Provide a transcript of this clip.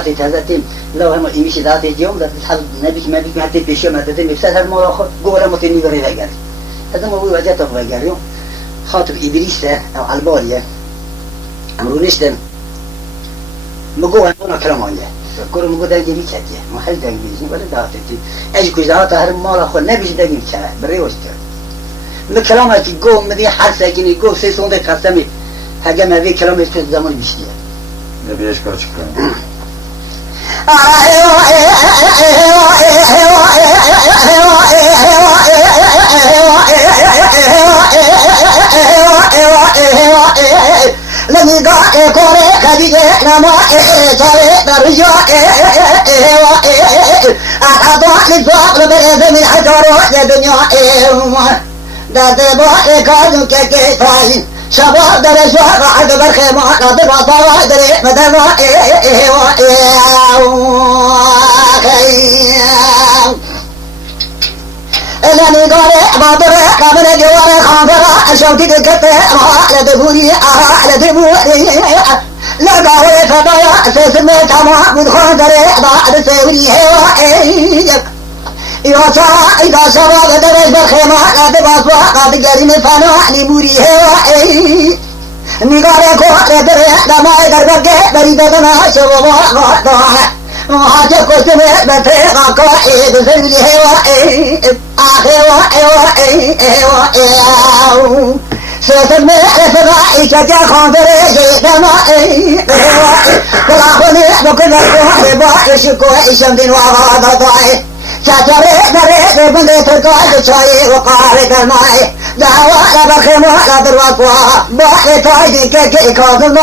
هاتي تهزتين لو هم إيمشي ذاتي يوم ذات الحظ نبيك ما بيك هاتي بيشي ما تدي مفسد هالمرة خو قولا متني غير ذا قال هذا ما هو وجهته غير يوم خاطب إبليس أو علبالية أمرو نشتم مقوها أنا كلام عليه كل مقول ده جميل كتير ما حد ده جميل ولا ده تدي أي كوز ذات هالمرة خو نبيش ده جميل كذا بريوستر الكلام هذي جو مدي حرسة كني جو سيسون ده كسمي حاجة ما في كلام يسوي زمان بيشتي نبي أشكر شكرا لمي قاعد كوري خديجة نما جاري درجة أعطوا للفوق لبرز من حجر الدنيا دادبا كانوا كيفاين شباب درجة قاعد بالخيمة قاعد بالطاوة دري مدما لاني قاري بابري قابل جواري خانفرا شوتي تكتي على دبوري على دبوري لقاوي فضايا سيسمي تما من خانفري بعد سوري يوسع إذا شباب درج بالخيمة قاعد باسوا قاعد جاري فانا لبوري نقاري كوه دري لما يقرب بريدنا شباب قاعد وحاجة كوسمة بفرقة كوحيد سوري سيسمي لفضائي كتيا خانفري جيدنا فلاخوني بكل الكوه باعي شكوه شمدين وغاضة ضعي شاتري دري بندي تركاج شاي وقارد الماء دعوة لبخيم ولا درواسوا باعي تاجي كيكي كوزن